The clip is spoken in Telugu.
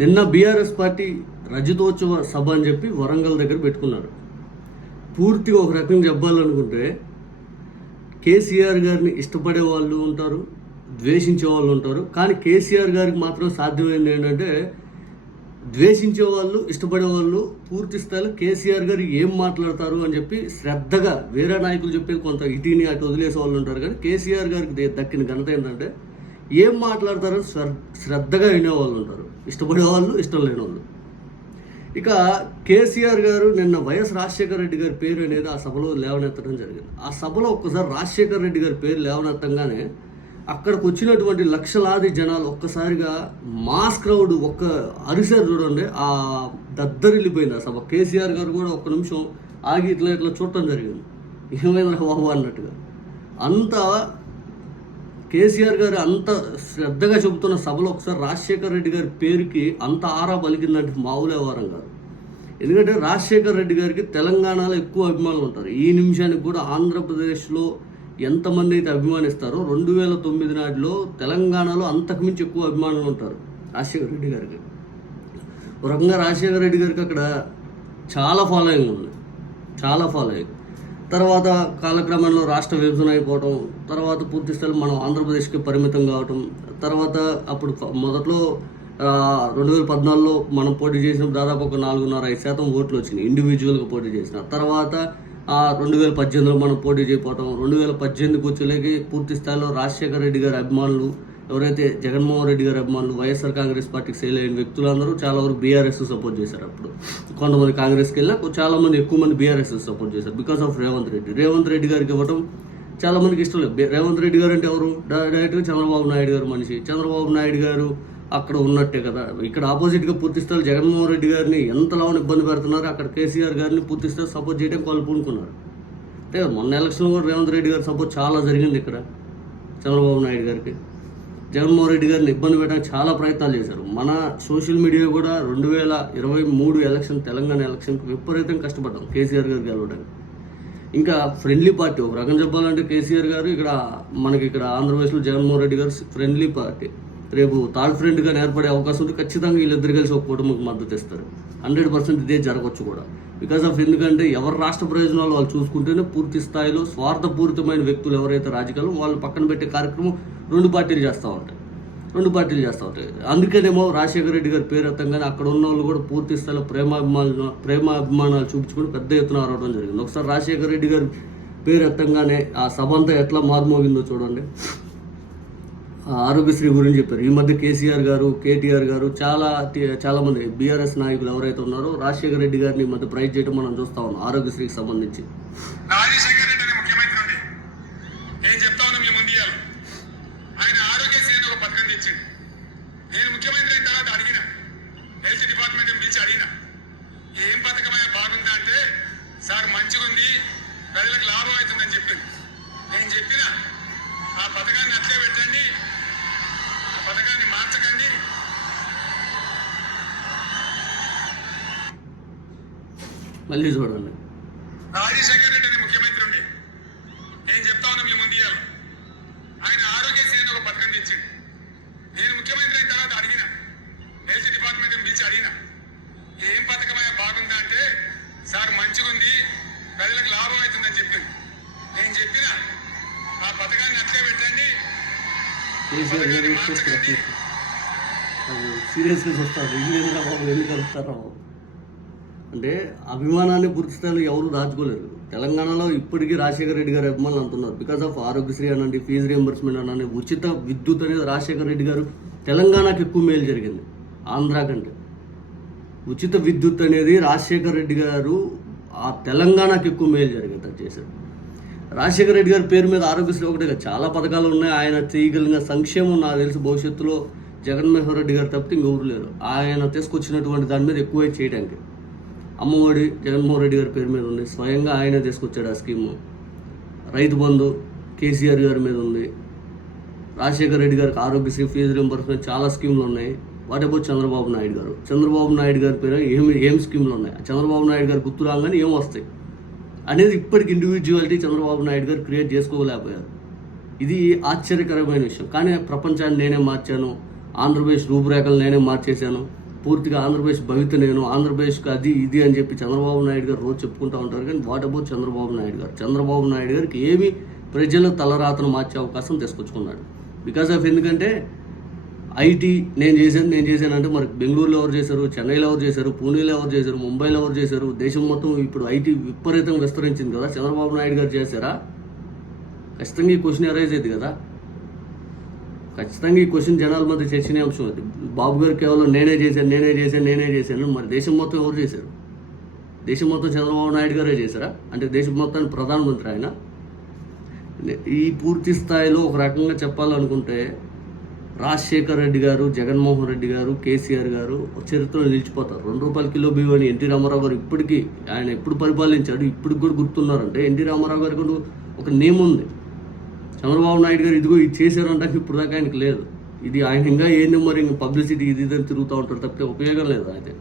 నిన్న బీఆర్ఎస్ పార్టీ రజతోత్సవ సభ అని చెప్పి వరంగల్ దగ్గర పెట్టుకున్నారు. పూర్తిగా ఒక రకంగా చెప్పాలనుకుంటే కేసీఆర్ గారిని ఇష్టపడే వాళ్ళు ఉంటారు ద్వేషించే వాళ్ళు ఉంటారు. కానీ కేసీఆర్ గారికి మాత్రం సాధ్యమైంది ఏంటంటే ద్వేషించే వాళ్ళు ఇష్టపడే వాళ్ళు పూర్తి స్థాయిలో కేసీఆర్ గారు ఏం మాట్లాడతారు అని చెప్పి శ్రద్ధగా వేరే నాయకులు చెప్పేది కొంత ఇటీని అటు వదిలేసే వాళ్ళు ఉంటారు. కానీ కేసీఆర్ గారికి దక్కిన ఘనత ఏంటంటే ఏం మాట్లాడతారో శ్రద్ధగా వినేవాళ్ళు ఉంటారు. ఇష్టపడే వాళ్ళు ఇష్టం లేని వాళ్ళు. ఇక కేసీఆర్ గారు నిన్న వైఎస్ రాజశేఖర రెడ్డి గారి పేరు అనేది ఆ సభలో లేవనెత్తడం జరిగింది. ఆ సభలో ఒక్కసారి రాజశేఖర రెడ్డి గారి పేరు లేవనెత్తంగానే అక్కడికి వచ్చినటువంటి లక్షలాది జనాలు ఒక్కసారిగా మాస్ క్రౌడ్ ఒక్క అరిసారు చూడండి ఆ దద్దరిల్లిపోయింది ఆ సభ. కేసీఆర్ గారు కూడా ఒక్క నిమిషం ఆగి ఇట్లా ఇట్లా చూడటం జరిగింది. ఏమైంది బాబు అన్నట్టుగా. అంత కేసీఆర్ గారు అంత శ్రద్ధగా చెబుతున్న సభలో ఒకసారి రాజశేఖర్ రెడ్డి గారి పేరుకి అంత ఆరా పలికిందంటే మామూలు గారు ఎందుకంటే రాజశేఖర్ రెడ్డి గారికి తెలంగాణలో ఎక్కువ అభిమానులు ఉంటారు. ఈ నిమిషానికి కూడా ఆంధ్రప్రదేశ్లో ఎంతమంది అయితే అభిమానిస్తారో రెండు వేల తొమ్మిది నాటిలో తెలంగాణలో అంతకుమించి ఎక్కువ అభిమానులు ఉంటారు రాజశేఖర్ రెడ్డి గారికి. ఒక రకంగా రాజశేఖర రెడ్డి గారికి అక్కడ చాలా ఫాలోయింగ్ ఉంది. చాలా ఫాలోయింగ్. తర్వాత కాలక్రమంలో రాష్ట్ర విభజన అయిపోవటం తర్వాత పూర్తి స్థాయిలో మనం ఆంధ్రప్రదేశ్కి పరిమితం కావటం తర్వాత అప్పుడు మొదట్లో రెండు వేల పద్నాలుగులో మనం పోటీ చేసిన దాదాపు ఒక నాలుగున్నర ఐదు శాతం ఓట్లు వచ్చినాయి ఇండివిజువల్గా పోటీ చేసిన. తర్వాత రెండు వేల పద్దెనిమిదిలో మనం పోటీ చేయకపోవటం రెండు వేల పద్దెనిమిదికి వచ్చేలేకి పూర్తి స్థాయిలో రాజశేఖర రెడ్డి గారి అభిమానులు ఎవరైతే జగన్మోహన్ రెడ్డి గారి అభిమానులు వైఎస్ఆర్ కాంగ్రెస్ పార్టీకి సేల్ అయిన వ్యక్తులందరూ చాలా వరకు బీఆర్ఎస్ సపోర్ట్ చేశారు అప్పుడు. కొంతమంది కాంగ్రెస్కి వెళ్ళినా చాలా మంది ఎక్కువ మంది బీఆర్ఎస్ సపోర్ట్ చేశారు బికాస్ ఆఫ్ రేవంత్ రెడ్డి. రేవంత్ రెడ్డి గారికి ఇవ్వడం చాలా మందికి ఇష్టం లేదు. రేవంత్ రెడ్డి గారు అంటే ఎవరు? డై- డైరెక్ట్గా చంద్రబాబు నాయుడు గారు మనిషి. చంద్రబాబు నాయుడు గారు అక్కడ ఉన్నట్టే కదా. ఇక్కడ ఆపోజిట్గా పూర్తి జగన్మోహన్ రెడ్డి గారిని ఎంతలా ఇబ్బంది పెడుతున్నారు అక్కడ కేసీఆర్ గారిని పూర్తి సపోర్ట్ చేయడం వాళ్ళు పూనుకున్నారు. అంతే మొన్న ఎలక్షన్ కూడా రేవంత్ రెడ్డి గారి సపోర్ట్ చాలా జరిగింది ఇక్కడ. చంద్రబాబు నాయుడు గారికి. జగన్మోహన్ రెడ్డి గారిని ఇబ్బంది పెట్టడానికి చాలా ప్రయత్నాలు చేశారు. మన సోషల్ మీడియా కూడా రెండు వేల ఇరవై మూడు ఎలక్షన్ తెలంగాణ ఎలక్షన్కి విపరీతంగా కష్టపడ్డాం కేసీఆర్ గారు గెలవడానికి. ఇంకా ఫ్రెండ్లీ పార్టీ ఒక రకం చెప్పాలంటే కేసీఆర్ గారు ఇక్కడ మనకి ఇక్కడ ఆంధ్రప్రదేశ్లో జగన్మోహన్ రెడ్డి గారు ఫ్రెండ్లీ పార్టీ. రేపు థర్డ్ ఫ్రెండ్గా ఏర్పడే అవకాశం ఉంది. ఖచ్చితంగా వీళ్ళిద్దరు కలిసి ఒక కుటుంబకు మద్దతు ఇస్తారు. హండ్రెడ్ పర్సెంట్ ఇదే జరగవచ్చు కూడా. బికాస్ ఆఫ్ ఎందుకంటే ఎవరు రాష్ట్ర ప్రయోజనాలు వాళ్ళు చూసుకుంటేనే పూర్తి స్థాయిలో స్వార్థపూరితమైన వ్యక్తులు ఎవరైతే రాజకీయాలు వాళ్ళు పక్కన పెట్టే కార్యక్రమం రెండు పార్టీలు చేస్తూ ఉంటాయి. రెండు పార్టీలు చేస్తూ ఉంటాయి. అందుకేనేమో రాజశేఖర రెడ్డి గారి పేరు ఎత్తంగానే అక్కడ ఉన్న వాళ్ళు కూడా పూర్తి స్థాయిలో ప్రేమాభిమాన ప్రేమాభిమానాలు చూపించుకుని పెద్ద ఎత్తున రావడం జరిగింది. ఒకసారి రాజశేఖర రెడ్డి గారి పేరు ఎత్తంగానే ఆ సభ అంతా ఎట్లా మారుమోగిందో చూడండి. ఆరోగ్యశ్రీ గురించి చెప్పారు. ఈ మధ్య కేసీఆర్ గారు కేటీఆర్ గారు చాలా చాలామంది బీఆర్ఎస్ నాయకులు ఎవరైతే ఉన్నారో రాజశేఖర రెడ్డి గారిని ఈ మధ్య ప్రైజ్ చేయడం మనం చూస్తా ఉన్నాం ఆరోగ్యశ్రీకి సంబంధించి. పథకం నేను తర్వాత హెల్త్ డిపార్ట్మెంట్ ఏం పథకమైనా బాగుందా అంటే సార్ మంచిగా ఉంది ప్రజలకు లాభం అవుతుందని చెప్పింది నేను చెప్పిన ఆ పథకాన్ని అట్లే పెట్టండి పథకాన్ని మార్చకండి. మళ్ళీ చూడండి రాజశేఖర రెడ్డి అనే ముఖ్యమంత్రి ఉండే. నేను చెప్తా ఉన్నా మీ ముందు. ఆయన ఆరోగ్యశ్రీ ఒక పథకం తెచ్చిండు. నేను ముఖ్యమంత్రి అయిన తర్వాత అడిగిన. హెల్త్ డిపార్ట్మెంట్ పిలిచి అడిగిన. ఏం పథకమైనా బాగుందా అంటే సార్ మంచిగా ఉంది ప్రజలకు లాభం అవుతుందని చెప్పింది నేను చెప్పిన ఆ పథకాన్ని అట్లే పెట్టండి కేసీఆర్ గారు సీరియస్గా చూస్తారు ఇల్లు బాబు ఎందుకు కలుస్తారా బాబు అంటే అభిమానాన్ని పూర్తి ఎవరు దాచుకోలేరు తెలంగాణలో ఇప్పటికీ రాజశేఖర రెడ్డి గారు అభిమానులు అంటున్నారు. బికాస్ ఆఫ్ ఆరోగ్యశ్రీ అనండి ఫీజు రియంబర్స్మెంట్ అనండి ఉచిత విద్యుత్ అనేది రాజశేఖర రెడ్డి గారు తెలంగాణకు ఎక్కువ మేలు జరిగింది. ఆంధ్ర కంటే. ఉచిత విద్యుత్ అనేది రాజశేఖర రెడ్డి గారు ఆ తెలంగాణకు ఎక్కువ మేలు జరిగేది చేశారు రాజశేఖర రెడ్డి గారి పేరు మీద ఆరోగ్యశ్రీ ఒకటే చాలా పథకాలు ఉన్నాయి. ఆయన చేయగలిగిన సంక్షేమం నాకు తెలిసి. భవిష్యత్తులో జగన్మోహన్ రెడ్డి గారు తప్పితే ఇంకెవరు లేరు. ఆయన తీసుకొచ్చినటువంటి దాని మీద ఎక్కువ చేయడానికి. అమ్మఒడి జగన్మోహన్ రెడ్డి గారి పేరు మీద ఉంది. స్వయంగా ఆయనే తీసుకొచ్చాడు ఆ స్కీము. రైతు బంధు కేసీఆర్ గారి మీద ఉంది. రాజశేఖర రెడ్డి గారికి ఆరోగ్యశ్రీ ఫీజు రింబర్స్మెంట్ చాలా స్కీమ్లు ఉన్నాయి. వాట్ అబౌట్ చంద్రబాబు నాయుడు గారు. చంద్రబాబు నాయుడు గారి పేరు ఏమి ఏం స్కీమ్లు ఉన్నాయి? చంద్రబాబు నాయుడు గారు గుర్తు రాగానే ఏం వస్తాయి? అనేది ఇప్పటికి ఇండివిజువాలిటీ చంద్రబాబు నాయుడు గారు క్రియేట్ చేసుకోలేకపోయారు. ఇది ఆశ్చర్యకరమైన విషయం. కానీ ప్రపంచాన్ని నేనే మార్చాను ఆంధ్రప్రదేశ్ రూపురేఖలు నేనే మార్చేశాను పూర్తిగా ఆంధ్రప్రదేశ్ భవిత నేను ఆంధ్రప్రదేశ్కి అది ఇది అని చెప్పి చంద్రబాబు నాయుడు గారు రోజు చెప్పుకుంటూ ఉంటారు. కానీ వాట్ అబౌట్ చంద్రబాబు నాయుడు గారు? చంద్రబాబు నాయుడు గారికి ఏమి ప్రజల తలరాతను మార్చే అవకాశం తీసుకొచ్చుకున్నాడు బికాస్ ఆఫ్ ఎందుకంటే ఐటీ నేను చేశాను నేను చేశాను అంటే మరి బెంగళూరులో ఎవరు చేశారు చెన్నైలో ఎవరు చేశారు పూణేలో ఎవరు చేశారు ముంబైలో ఎవరు చేశారు దేశం మొత్తం ఇప్పుడు ఐటీ విపరీతం విస్తరించింది కదా. చంద్రబాబు నాయుడు గారు చేశారా? ఖచ్చితంగా ఈ క్వశ్చన్ అరైజ్ అయింది కదా. ఖచ్చితంగా ఈ క్వశ్చన్ జనాల మధ్య చర్చనీయాంశం అది. బాబు గారు కేవలం నేనే చేశాను నేనే చేశాను నేనే చేశాను మరి దేశం మొత్తం ఎవరు చేశారు? దేశం మొత్తం చంద్రబాబు నాయుడు గారే చేశారా? అంటే దేశం మొత్తానికి ప్రధానమంత్రి ఆయన. ఈ పూర్తి స్థాయిలో ఒక రకంగా చెప్పాలనుకుంటే రాజశేఖర్ రెడ్డి గారు జగన్మోహన్ రెడ్డి గారు కేసీఆర్ గారు చరిత్రలో నిలిచిపోతారు. రెండు రూపాయల కిలో బియ్యం అని ఎన్టీ రామారావు గారు ఇప్పటికీ ఆయన ఎప్పుడు పరిపాలించాడు ఇప్పటికి కూడా గుర్తున్నారంటే ఎన్టీ రామారావు గారికి కూడా ఒక నేమ్ ఉంది. చంద్రబాబు నాయుడు గారు ఇదిగో ఇది చేశారంటే ఇప్పుడు దాకా ఆయనకి లేదు. ఇది ఆయన ఇంకా ఏ నెంబర్ ఇంకా పబ్లిసిటీ ఇది ఇది అని తిరుగుతూ ఉంటారు తప్పితే ఉపయోగం లేదు అయితే